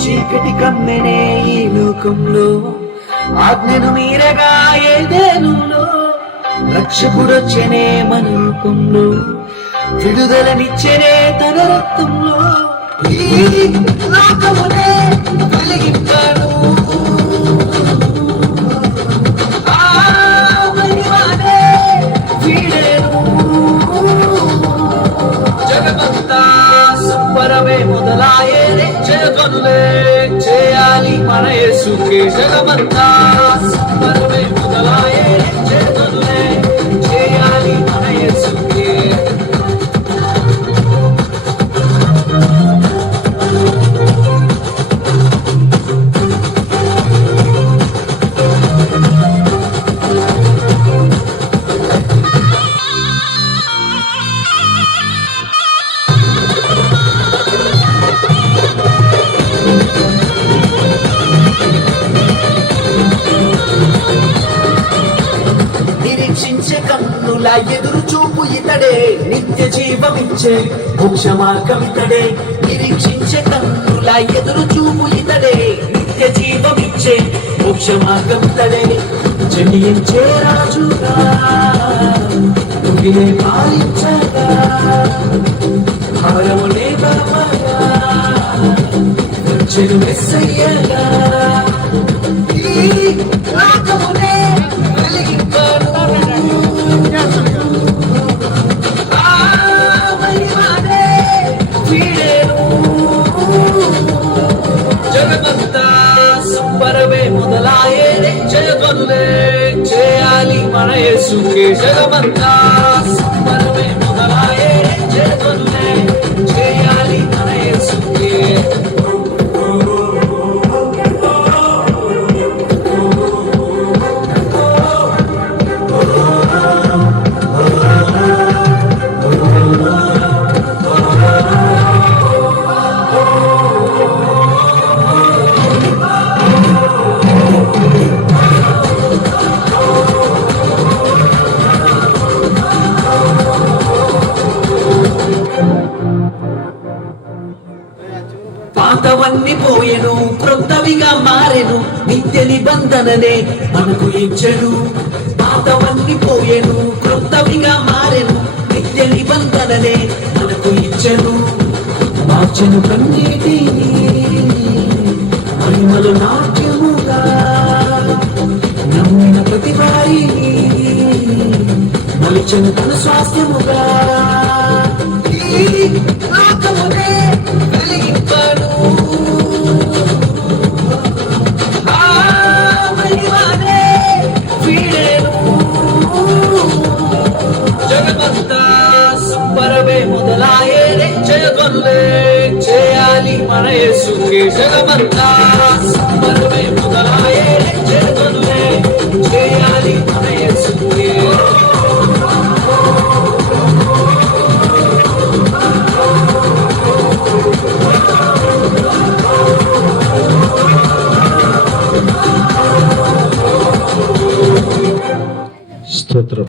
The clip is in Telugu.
చీకటి కమ్మెనే ఈ లోకంలో ఆజ్ఞను మీరగా ఏదేనులో రక్షకుడొచ్చనే మన రూపంలో విడుదలనిచ్చనే తన రక్తంలో. ఈ పనులే చేయాలి మన యేసుకే జగమంతా. కన్నుల ఎదురు చూపు ఇతడే నిత్య జీవమిచ్చే మోక్ష మార్గం ఇతడే. నిరీక్షించే కన్నుల ఎదురు చూపు ఇతడే నిత్య జీవమిచ్చే మోక్ష మార్గం ఇతడే. జనించే రాజుగా తుగిలే పాలించగా భారములే బలమగా వచ్చెను మెస్సయ్యగా చేయాలి మన యేసుకే జగమంతా. సంబరమే పాతవన్నీ పోయెను క్రొత్తవిగా మారెను నిత్య నిబంధననే మనకు ఇచ్చెను. పాతవన్నీ పోయెను క్రొత్తవిగా మారెను నిత్య నిబంధననే మనకు ఇచ్చెను. మార్చెను కన్నీటిని మహిమలు నాట్యముగా నమ్మిన ప్రతి వారిని మలిచెను తన స్వాస్థ్యముగా జగమంతా సంబరమే మొదలాయే జయగొల్లే చేయాలి మన యేసుకే జగమంతా